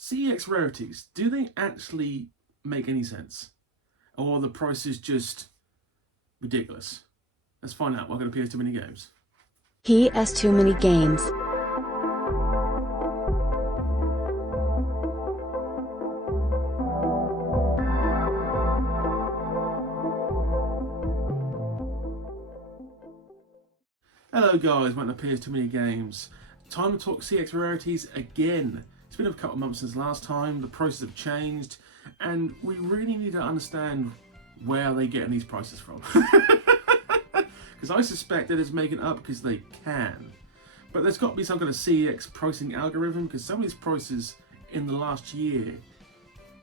Cex Rarities, do they actually make any sense? Or are the prices just ridiculous? Let's find out. Welcome to PS Too Many Games. He has too many games. Hello guys, welcome to PS Too Many Games. Time to talk Cex Rarities again. It's been a couple of months since last time, the prices have changed, and we really need to understand where they're getting these prices from. Because I suspect that it's making up because they can. But there's got to be some kind of Cex pricing algorithm, because some of these prices in the last year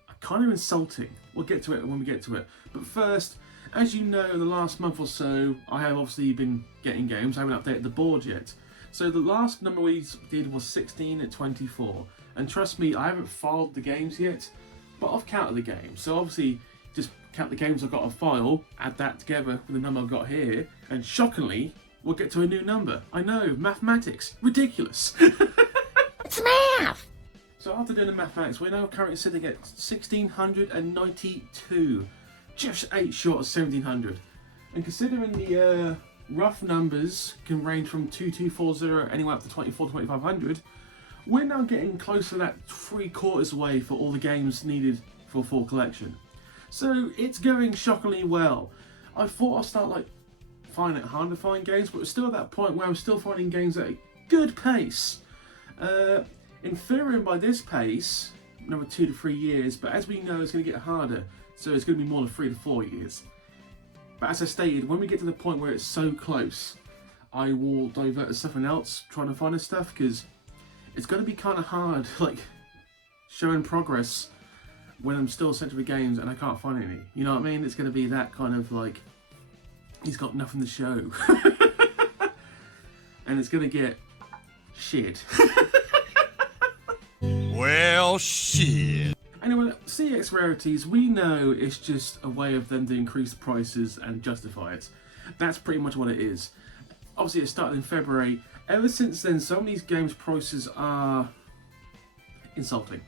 are kind of insulting. We'll get to it when we get to it. But first, as you know, the last month or so, I have obviously been getting games. I haven't updated the board yet. So the last number we did was 16 at 24. And trust me, I haven't filed the games yet, but I've counted the games. So obviously, just count the games I've got on file, add that together with the number I've got here, and shockingly, we'll get to a new number. I know, mathematics, ridiculous. It's math! So after doing the mathematics, we're now currently sitting at 1,692. Just 8 short of 1,700. And considering the rough numbers can range from 2,240 anywhere up to 2,500, we're now getting close to that 3/4 away for all the games needed for a full collection. So it's going shockingly well. I thought I'd start finding it hard to find games, but we're still at that point where I'm still finding games at a good pace. In theory, by this pace, another 2 to 3 years, but as we know, it's going to get harder. So it's going to be more than 3 to 4 years. But as I stated, when we get to the point where it's so close, I will divert to something else, trying to find this stuff, because it's going to be kind of hard, showing progress when I'm still sent to the games and I can't find any. You know what I mean? It's going to be that kind of he's got nothing to show. And it's going to get shit. Well, shit. Anyway, Cex Rarities, we know it's just a way of them to increase the prices and justify it. That's pretty much what it is. Obviously, it started in February. Ever since then, some of these games' prices are insulting.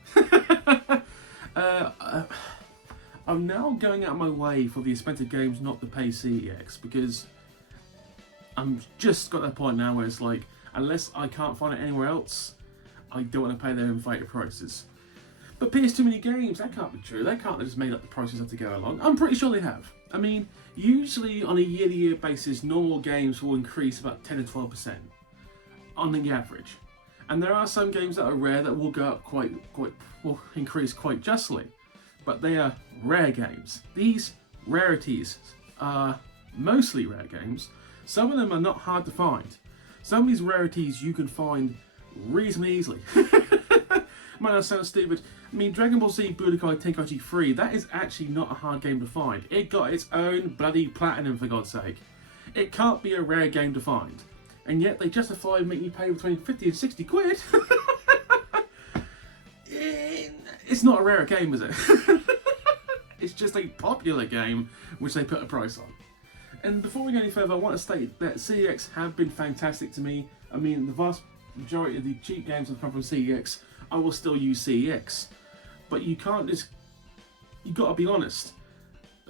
I'm now going out of my way for the expensive games not to pay Cex, because I'm just got to that point now where it's unless I can't find it anywhere else, I don't want to pay their inflated prices. But PS Too Many Games, that can't be true. They can't have just made up the prices as they go along. I'm pretty sure they have. I mean, usually on a year-to-year basis, normal games will increase about 10 to 12% on the average. And there are some games that are rare that will go up will increase quite justly. But they are rare games. These rarities are mostly rare games. Some of them are not hard to find. Some of these rarities you can find reasonably easily. Might not sound stupid. I mean, Dragon Ball Z Budokai Tenkaichi 3, that is actually not a hard game to find. It got its own bloody platinum, for God's sake. It can't be a rare game to find. And yet they justify making you pay between 50 and 60 quid. It's not a rare game, is it? It's just a popular game which they put a price on. And before we go any further, I want to state that Cex have been fantastic to me. I mean, the vast majority of the cheap games have come from Cex. I will still use Cex. But you can't just... You've got to be honest.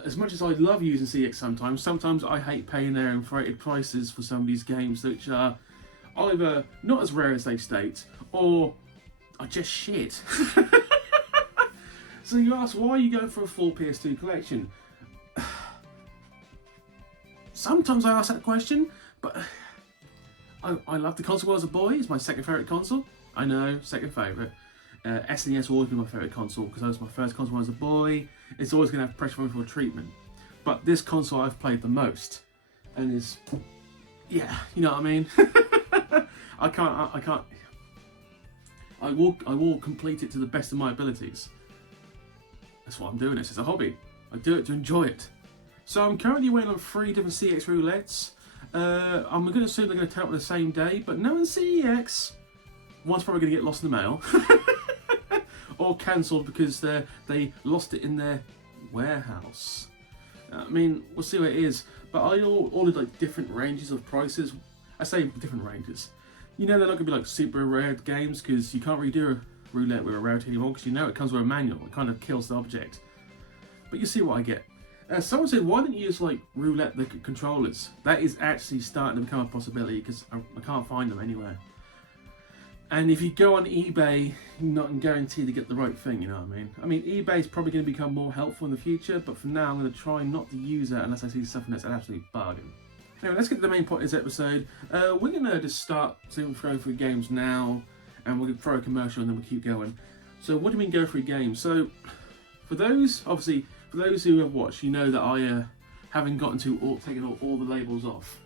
As much as I love using Cex sometimes I hate paying their inflated prices for some of these games which are either not as rare as they state, or are just shit. So you ask, why are you going for a full PS2 collection? Sometimes I ask that question, but I love the console as a boy. It's my second favourite console. I know, second favourite. SNES will always be my favourite console because that was my first console when I was a boy. It's always going to have pressure for treatment. But this console I've played the most. And it's... Yeah, you know what I mean? I will complete it to the best of my abilities. That's why I'm doing this. It's a hobby. I do it to enjoy it. So I'm currently waiting on 3 different Cex roulettes. I'm going to assume they're going to turn up on the same day, but knowing Cex, one's probably going to get lost in the mail. Or cancelled because they lost it in their warehouse. I mean, we'll see what it is. But I ordered different ranges of prices. I say different ranges. You know they're not going to be super rare games because you can't really do roulette with a rarity anymore because you know it comes with a manual. It kind of kills the object. But you see what I get. Someone said, why don't you use like roulette the controllers? That is actually starting to become a possibility because I can't find them anywhere. And if you go on eBay, you're not guaranteed to get the right thing, you know what I mean? I mean, eBay is probably going to become more helpful in the future, but for now I'm going to try not to use it unless I see something that's an absolute bargain. Anyway, let's get to the main point of this episode. We're going to just start going through games now, and we'll throw a commercial and then we'll keep going. So what do you mean go through games? So for those who have watched, you know that I haven't gotten to taking all the labels off.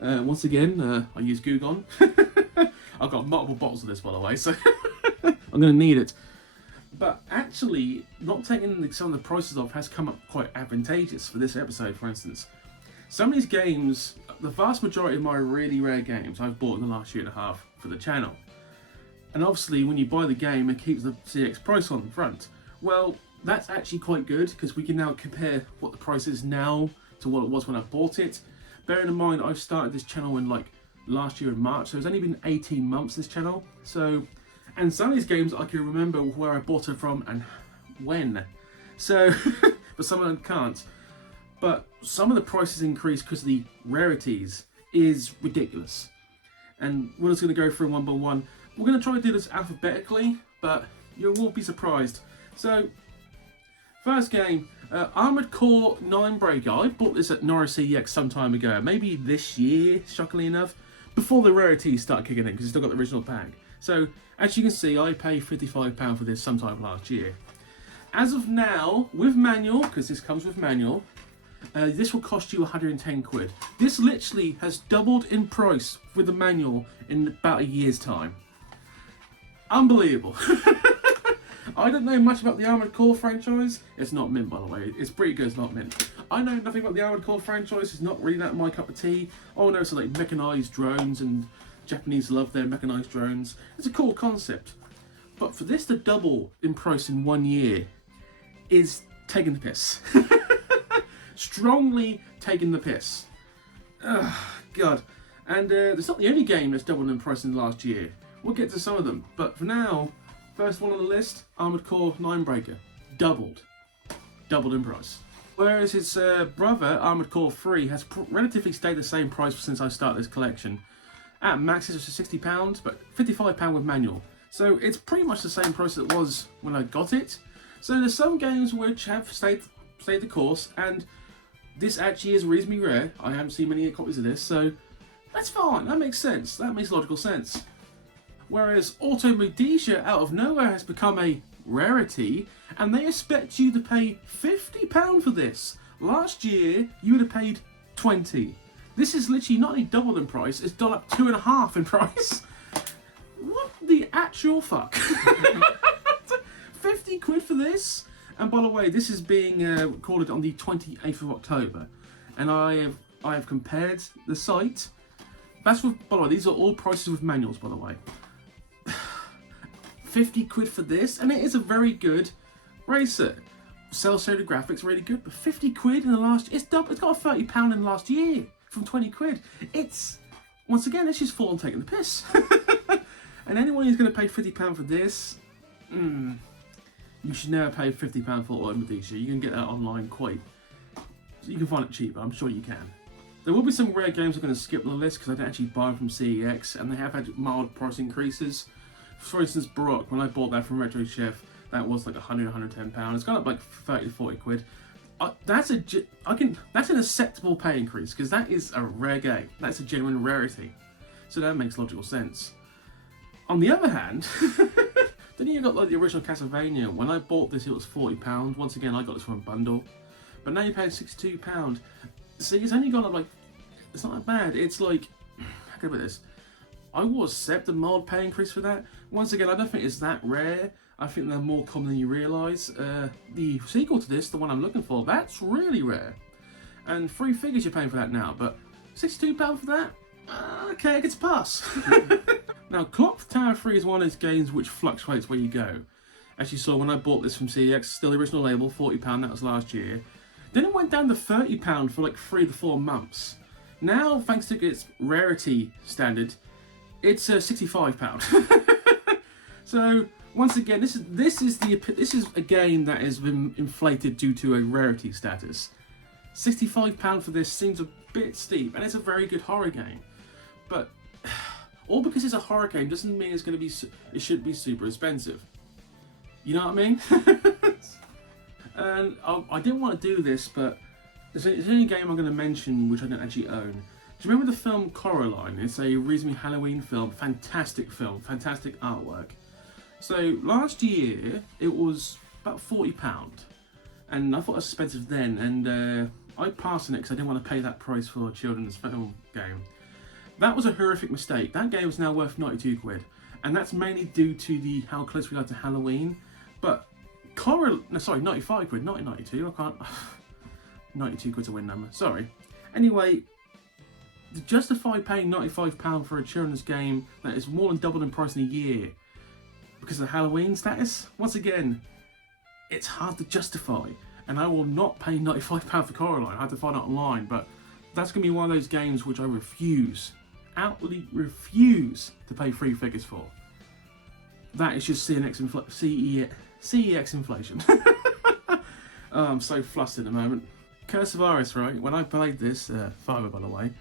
Once again, I use Gugon. I've got multiple bottles of this, by the way, so I'm going to need it. But actually, not taking some of the prices off has come up quite advantageous for this episode, for instance. Some of these games, the vast majority of my really rare games I've bought in the last year and a half for the channel. And obviously, when you buy the game, it keeps the CX price on the front. Well, that's actually quite good because we can now compare what the price is now to what it was when I bought it. Bearing in mind, I started this channel in like last year in March, so it's only been 18 months this channel. So, and some of these games I can remember where I bought it from and when. So, but some of them can't. But some of the prices increased because of the rarities is ridiculous. And we're just going to go through one by one. We're going to try to do this alphabetically, but you will be surprised. So, first game, Armored Core 9 Breaker. I bought this at Norris CX some time ago, maybe this year, shockingly enough, before the rarities started kicking in, because it's still got the original pack. So, as you can see, I paid £55 for this sometime last year. As of now, with manual, because this comes with manual, this will cost you 110 quid. This literally has doubled in price with the manual in about a year's time. Unbelievable. I don't know much about the Armored Core franchise. It's not mint, by the way. It's pretty good, it's not mint. I know nothing about the Armored Core franchise. It's not really that my cup of tea. Oh no, so like mechanized drones, and Japanese love their mechanized drones. It's a cool concept. But for this to double in price in 1 year is taking the piss. Strongly taking the piss. Ugh, God. And it's not the only game that's doubled in price in the last year. We'll get to some of them. But for now, first one on the list, Armored Core 9 Breaker. Doubled in price. Whereas its brother, Armored Core 3, has relatively stayed the same price since I started this collection. At max it's just £60, but £55 with manual. So it's pretty much the same price it was when I got it. So there's some games which have stayed the course, and this actually is reasonably rare. I haven't seen many copies of this, so that's fine. That makes sense. That makes logical sense. Whereas Automodisha out of nowhere has become a rarity, and they expect you to pay £50 for this. Last year, you would have paid £20. This is literally not only doubled in price, it's done up 2.5 in price. What the actual fuck? 50 quid for this? And by the way, this is being recorded on the 28th of October. And I have compared the site. That's with, by the way, these are all prices with manuals, by the way. 50 quid for this, and it is a very good racer. Cell-shaded graphics, really good, but 50 quid in the last, it's got a £30 in the last year from 20 quid. It's, once again, it's just full on taking the piss. And anyone who's going to pay £50 for this, you should never pay £50 for Automodisha. You can get that online you can find it cheaper, I'm sure you can. There will be some rare games I'm going to skip on the list because I didn't actually buy them from CEX, and they have had mild price increases. For instance, Brock, when I bought that from Retro Chef, that was like £100, £110. It's gone up like 30 to 40 quid. That's an acceptable pay increase because that is a rare game. That's a genuine rarity. So that makes logical sense. On the other hand, then you got like the original Castlevania. When I bought this, it was £40. Once again, I got this from a bundle. But now you're paying £62. See, it's only gone up like, it's not that bad. It's like, how can I put this? I will accept a mild pay increase for that. Once again, I don't think it's that rare. I think they're more common than you realise. The sequel to this, the one I'm looking for, that's really rare. And 3 figures you're paying for that now, but £62 for that? Okay, it gets a pass. Now, Clock Tower 3 is one of those games which fluctuates where you go. As you saw when I bought this from CEX, still the original label, £40, that was last year. Then it went down to £30 for like 3 to 4 months. Now, thanks to its rarity standard, it's £65. So, Once again, this is a game that has been inflated due to a rarity status. £65 for this seems a bit steep, and it's a very good horror game. But all because it's a horror game doesn't mean it's going to be. It should be super expensive. You know what I mean? And I didn't want to do this, but there's only a game I'm going to mention which I don't actually own. Do you remember the film Coraline? It's a reasonably Halloween film, fantastic artwork. So last year it was about £40, and I thought it was expensive then, and I passed on it because I didn't want to pay that price for a children's film game. That was a horrific mistake. That game is now worth 92 quid, and that's mainly due to how close we are to Halloween. But 95 quid, not 92. I can't. 92 quid's a win number. Sorry. Anyway, to justify paying £95 for a children's game that is more than double in price in a year because of the Halloween status, once again, it's hard to justify. And I will not pay £95 for Coraline. I had to find out online, but that's going to be one of those games which I outly refuse to pay free figures for. That is just CEX inflation. Oh, I'm so flustered at the moment. Curse of Iris, right? When I played this, Fiverr by the way,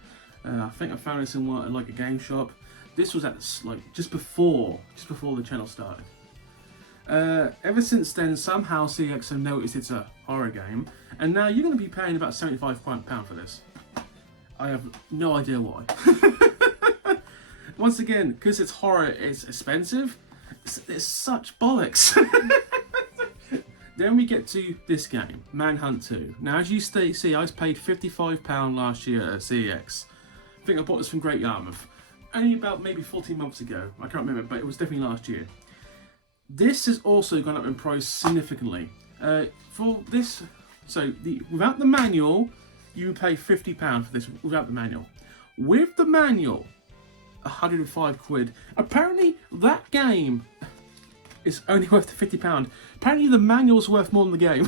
I think I found this in a game shop. This was at just before the channel started. Ever since then, somehow CX have noticed it's a horror game, and now you're going to be paying about £75 for this. I have no idea why. Once again, because it's horror, it's expensive. It's such bollocks. Then we get to this game, Manhunt 2. Now, as you see, I paid £55 last year at CEX. I think I bought this from Great Yarmouth. Only about maybe 14 months ago. I can't remember, but it was definitely last year. This has also gone up in price significantly. For this, without the manual, you pay £50 for this without the manual. With the manual, 105 quid. Apparently, that game is only worth £50. Apparently, the manual's worth more than the game.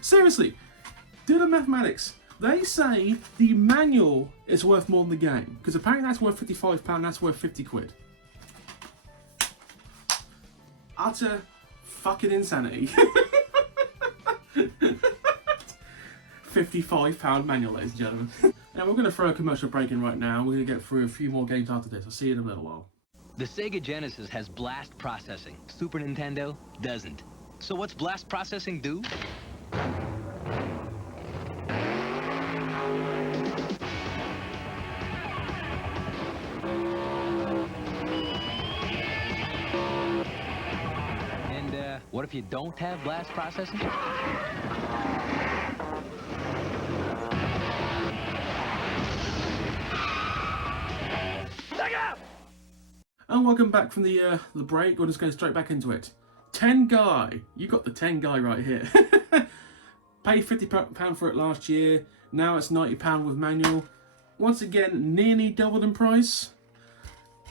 Seriously, do the mathematics. They say the manual is worth more than the game, because apparently that's worth £55, that's worth 50 quid. Utter fucking insanity. £55 manual, ladies and gentlemen. Now we're going to throw a commercial break in right now. We're going to get through a few more games after this. I'll see you in a little while. The Sega Genesis has blast processing. Super Nintendo doesn't. So what's blast processing do? And what if you don't have blast processing? And welcome back from the break. We're just going straight back into it. 10 Guy. You got the 10 Guy right here. Paid £50 for it last year. Now it's £90 with manual. Once again, nearly doubled in price.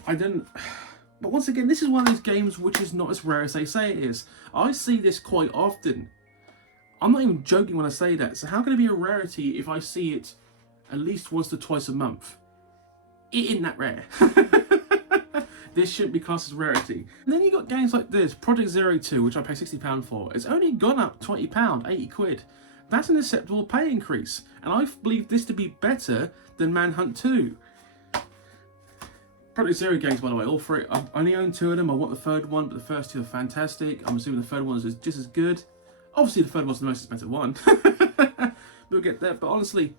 But once again, this is one of those games which is not as rare as they say it is. I see this quite often. I'm not even joking when I say that. So how can it be a rarity if I see it at least once to twice a month? It isn't that rare. This shouldn't be classed as rarity. And then you got games like this, Project Zero 2, which I pay £60 for. It's only gone up £20, 80 quid. That's an acceptable pay increase. And I believe this to be better than Manhunt 2. Project Zero games, by the way, all three. I only own 2 of them. I want the third one, but the first 2 are fantastic. I'm assuming the third one is just as good. Obviously, the third one's the most expensive one. We'll get there. But honestly,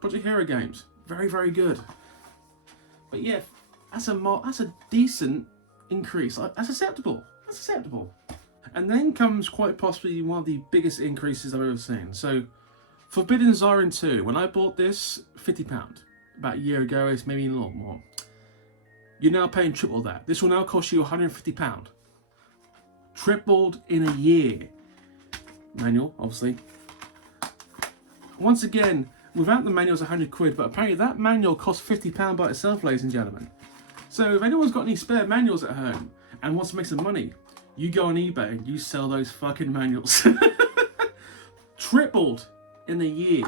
Project Hero games, very, very good. But yeah, that's a decent increase. That's acceptable. That's acceptable. And then comes quite possibly one of the biggest increases I've ever seen. So, Forbidden Siren 2. When I bought this, £50. About a year ago, it's maybe a lot more. You're now paying triple that. This will now cost you £150. Tripled in a year. Manual, obviously. Once again, without the manual, it's 100 quid, but apparently that manual costs £50 by itself, ladies and gentlemen. So if anyone's got any spare manuals at home and wants to make some money, you go on eBay and you sell those fucking manuals. Tripled in a year.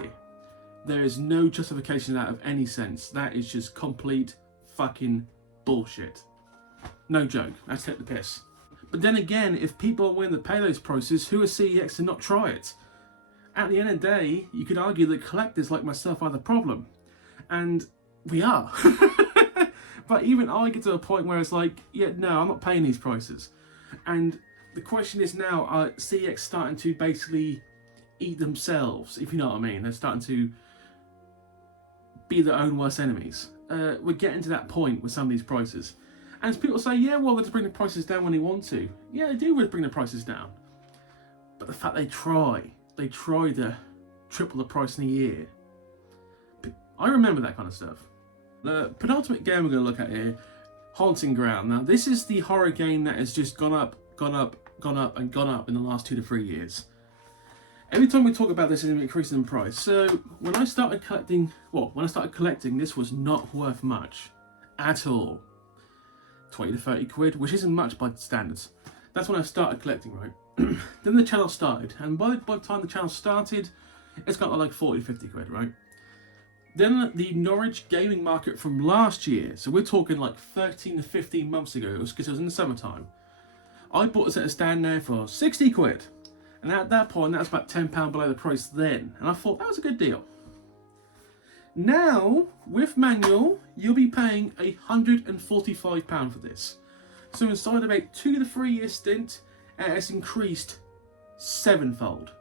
There is no justification of that of any sense. That is just complete fucking bullshit. No joke. Let's take the piss. But then again, if people are willing to pay those prices, who are CEX to not try it? At the end of the day, you could argue that collectors like myself are the problem. And we are. But even I get to a point where it's like, yeah, no, I'm not paying these prices. And the question is now, are CEX starting to basically eat themselves, if you know what I mean? They're starting to be their own worst enemies. We're getting to that point with some of these prices. And as people say, yeah, well, they just bring the prices down when they want to. Yeah, they do bring the prices down. But the fact they try to triple the price in a year. I remember that kind of stuff. The penultimate game we're going to look at here, Haunting Ground. Now, this is the horror game that has just gone up in the last 2 to 3 years. Every time we talk about this, it's increasing in price. So when I started collecting, this was not worth much at all. 20 to 30 quid, which isn't much by standards. That's when I started collecting, right? Then the channel started, and by the time the channel started, it's got like 40, 50 quid, right? Then the Norwich gaming market from last year, so we're talking like 13 to 15 months ago, it was because it was in the summertime. I bought this at a stand there for 60 quid. And at that point, that was about £10 below the price then. And I thought, that was a good deal. Now, with manual, you'll be paying £145 for this. So inside of a 2 to 3 year stint, it has increased 7-fold.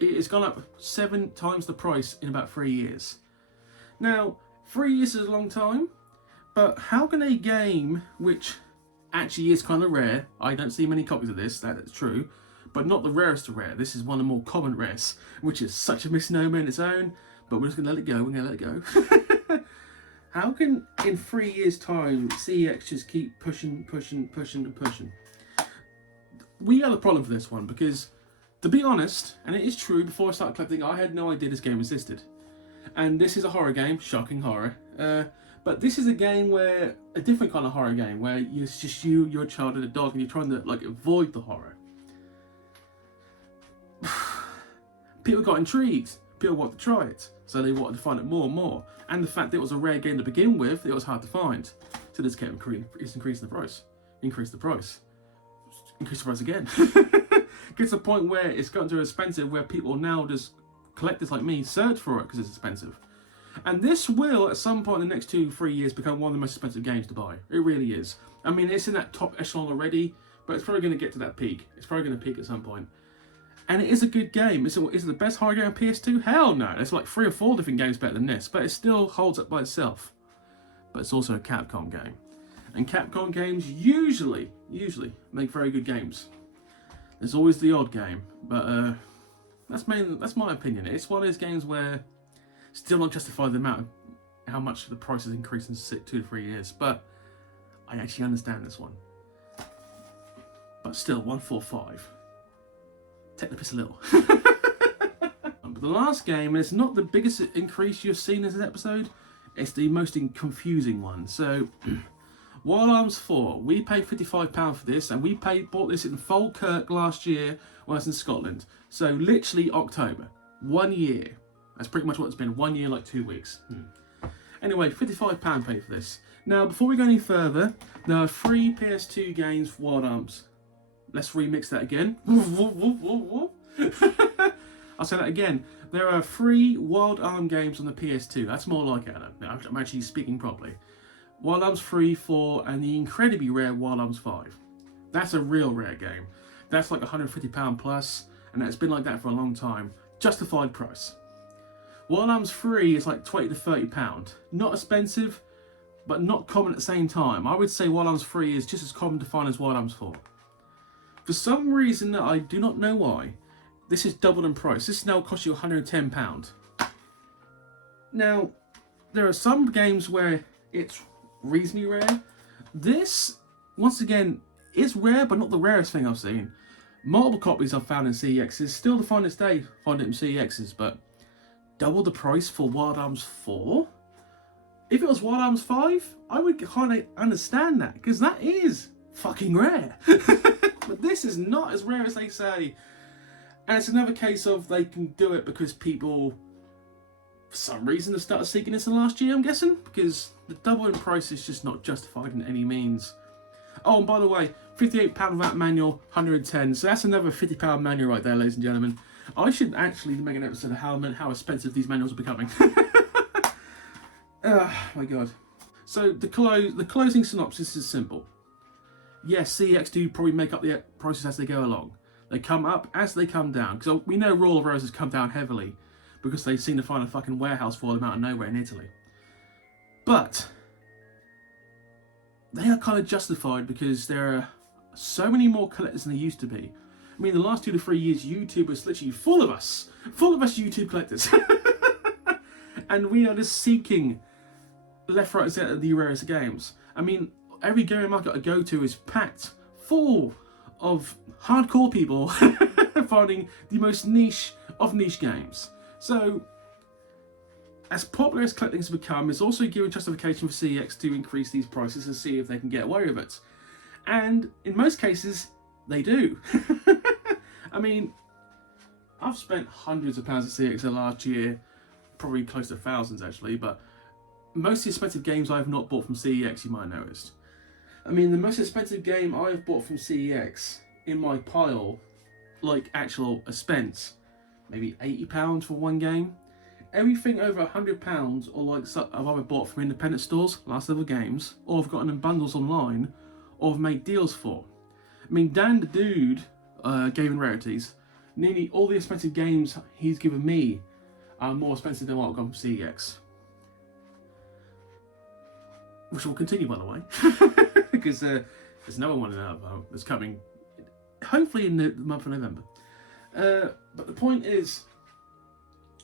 It has gone up 7 times the price in about 3 years. Now, 3 years is a long time, but how can a game which actually is kind of rare, I don't see many copies of this, that's true, but not the rarest of rare, this is one of the more common rares, which is such a misnomer in its own, but we're just going to let it go, How can, in 3 years' time, CEX just keep pushing? We are the problem for this one, because, to be honest, and it is true, before I started collecting, I had no idea this game existed. And this is a horror game, shocking horror, but this is a game where, a different kind of horror game, where it's just you, your child and a dog, and you're trying to, like, avoid the horror. People got intrigued. People wanted to try it. So they wanted to find it more and more. And the fact that it was a rare game to begin with, it was hard to find. So this kept increasing the price. Increase the price. Increase the price again. Gets to a point where it's gotten too expensive, where people now just, collectors like me, search for it because it's expensive. And this will, at some point in the next 2 to 3 years, become one of the most expensive games to buy. It really is. I mean, it's in that top echelon already, but it's probably going to get to that peak. It's probably going to peak at some point. And it is a good game. Is it the best horror game on PS2? Hell no. There's like 3 or 4 different games better than this, but it still holds up by itself. But it's also a Capcom game. And Capcom games usually make very good games. There's always the odd game, but that's my opinion. It's one of those games where still not justify the amount of how much the price has increased in 2 to 3 years, but I actually understand this one. But still, 145. Take the piss a little. But the last game, and it's not the biggest increase you've seen in this episode, it's the most confusing one. So, Wild Arms 4, we paid £55 for this, and we bought this in Falkirk last year when I was in Scotland. So literally October, 1 year. That's pretty much what it's been, 1 year, like 2 weeks. Anyway, £55 paid for this. Now, before we go any further, there are 3 PS2 games for Wild Arms. Let's remix that again. I'll say that again. There are 3 Wild Arm games on the PS2. That's more like it. I'm actually speaking properly. Wild Arms 3, 4, and the incredibly rare Wild Arms 5. That's a real rare game. That's like £150 plus, and it's been like that for a long time. Justified price. Wild Arms 3 is like £20 to £30. Not expensive, but not common at the same time. I would say Wild Arms 3 is just as common to find as Wild Arms 4. For some reason that I do not know why, this is doubled in price. This now costs you £110. Now, there are some games where it's reasonably rare. This, once again, is rare, but not the rarest thing I've seen. Multiple copies I've found in CEXs, still to find this day, find it in CEXs, but double the price for Wild Arms 4? If it was Wild Arms 5, I would kind of understand that, because that is fucking rare. But this is not as rare as they say. And it's another case of they can do it because people, for some reason, have started seeking this in the last year, I'm guessing, because the double in price is just not justified in any means. Oh, and by the way, £58 VAT manual, 110. So that's another £50 manual right there, ladies and gentlemen. I should actually make an episode of how expensive these manuals are becoming. My God. So the closing synopsis is simple. Yes, CEX do probably make up the prices as they go along. They come up as they come down. Because we know Royal of Roses come down heavily because they seem to find a fucking warehouse for them out of nowhere in Italy. But they are kind of justified because there are so many more collectors than there used to be. I mean, the last 2 to 3 years, YouTube was literally full of us YouTube collectors. And we are just seeking left, right, and centre the rarest games. I mean, every gaming market I go to is packed full of hardcore people finding the most niche of niche games. So, as popular as collecting has become, it's also giving justification for CEX to increase these prices and see if they can get away with it. And in most cases, they do. I mean, I've spent hundreds of pounds at CEX last year, probably close to thousands actually, but most of the expensive games I have not bought from CEX, you might have noticed. I mean, the most expensive game I've bought from CEX in my pile, like actual expense, maybe £80 for one game. Everything over £100 or like I've either bought from independent stores, Last Level Games, or I've gotten in bundles online, or I've made deals for. I mean, Dan the Dude, Gaming Rarities, nearly all the expensive games he's given me are more expensive than what I've got from CEX. Which will continue, by the way, because there's another one that's coming, hopefully in the month of November. But the point is,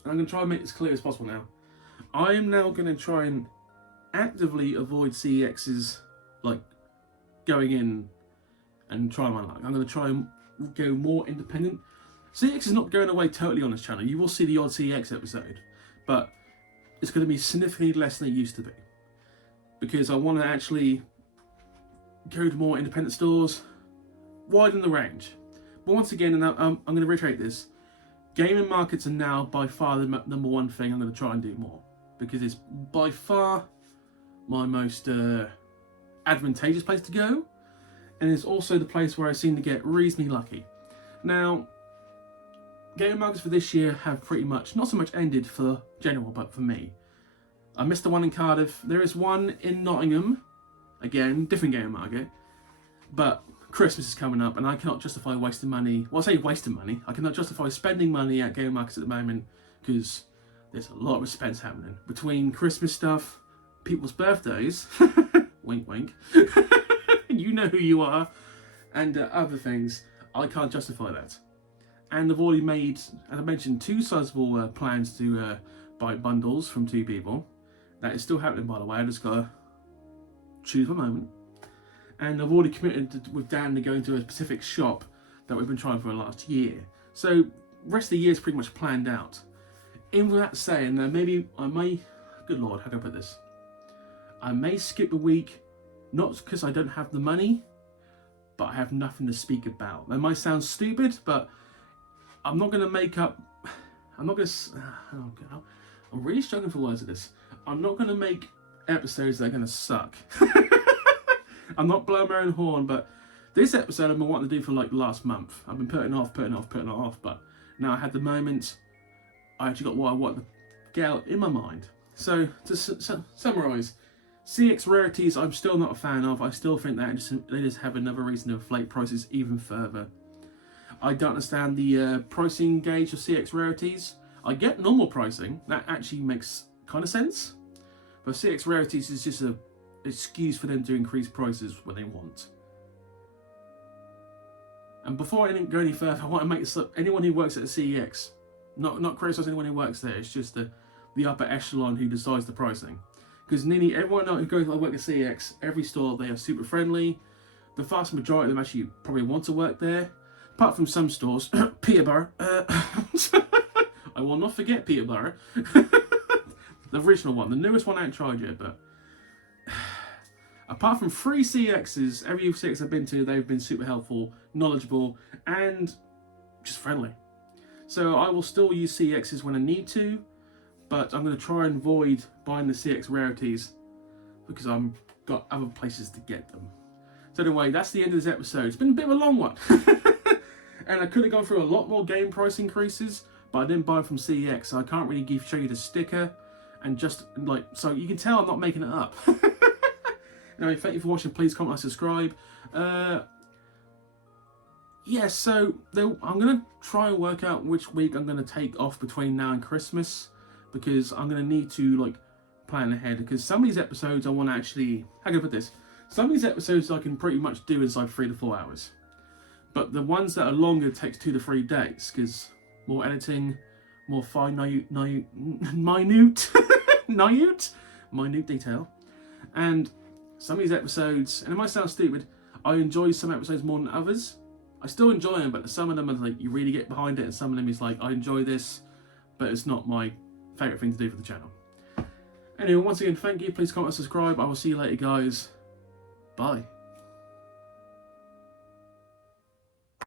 and I'm going to try and make this clear as possible now, I am now going to try and actively avoid CEX's, like, going in and try my luck. I'm going to try and go more independent. CEX is not going away totally on this channel. You will see the odd CEX episode, but it's going to be significantly less than it used to be. Because I want to actually go to more independent stores, widen the range. But once again, and I'm going to reiterate this, gaming markets are now by far the number one thing I'm going to try and do more. Because it's by far my most advantageous place to go. And it's also the place where I seem to get reasonably lucky. Now, gaming markets for this year have pretty much, not so much ended for general, but for me. I missed the one in Cardiff. There is one in Nottingham. Again, different gaming market. But Christmas is coming up and I cannot justify wasting money. Well, I say wasting money. I cannot justify spending money at gaming markets at the moment because there's a lot of expense happening. Between Christmas stuff, people's birthdays, wink wink, you know who you are, and other things, I can't justify that. And I've already made, as I mentioned, 2 sizable plans to buy bundles from 2 people. That is still happening, by the way. I just gotta choose my moment. And I've already committed with Dan to going to a specific shop that we've been trying for the last year. So, rest of the year is pretty much planned out. In with that saying, maybe I may, good lord, how can I put this? I may skip a week, not because I don't have the money, but I have nothing to speak about. That might sound stupid, but I'm not going to make up, I'm not going to, oh God, I'm really struggling for words of this. I'm not going to make episodes that are going to suck. I'm not blowing my own horn, but this episode I've been wanting to do for like the last month. I've been putting it off, but now I had the moment, I actually got what I want to get out in my mind. So, to summarise, Cex Rarities I'm still not a fan of. I still think that they just have another reason to inflate prices even further. I don't understand the pricing gauge of Cex Rarities. I get normal pricing, that actually makes kind of sense. But Cex Rarities is just an excuse for them to increase prices when they want. And before I go any further, I want to make this up. Anyone who works at the CEX, not criticise anyone who works there, it's just the upper echelon who decides the pricing. Because nearly everyone who goes to work at CEX, every store, they are super friendly. The vast majority of them actually probably want to work there. Apart from some stores, Peterborough. I will not forget Peterborough. The original one, the newest one I haven't tried yet, but apart from 3 CEXs, every CEX I've been to, they've been super helpful, knowledgeable, and just friendly. So I will still use CEXs when I need to, but I'm going to try and avoid buying the Cex Rarities because I've got other places to get them. So anyway, that's the end of this episode. It's been a bit of a long one. And I could have gone through a lot more game price increases, but I didn't buy them from CEX, so I can't really show you the sticker. And just, like, so you can tell I'm not making it up. Anyway, thank you for watching. Please comment and subscribe. Yeah, so I'm going to try and work out which week I'm going to take off between now and Christmas, because I'm going to need to, like, plan ahead, because some of these episodes I want to actually, how can I put this? Some of these episodes I can pretty much do inside 3 to 4 hours. But the ones that are longer takes 2 to 3 days, because more editing, more minute detail. And some of these episodes, and it might sound stupid, I enjoy some episodes more than others. I still enjoy them, but some of them are like, you really get behind it, and some of them is like, I enjoy this, but it's not my favourite thing to do for the channel. Anyway, once again, thank you. Please comment and subscribe. I will see you later, guys. Bye.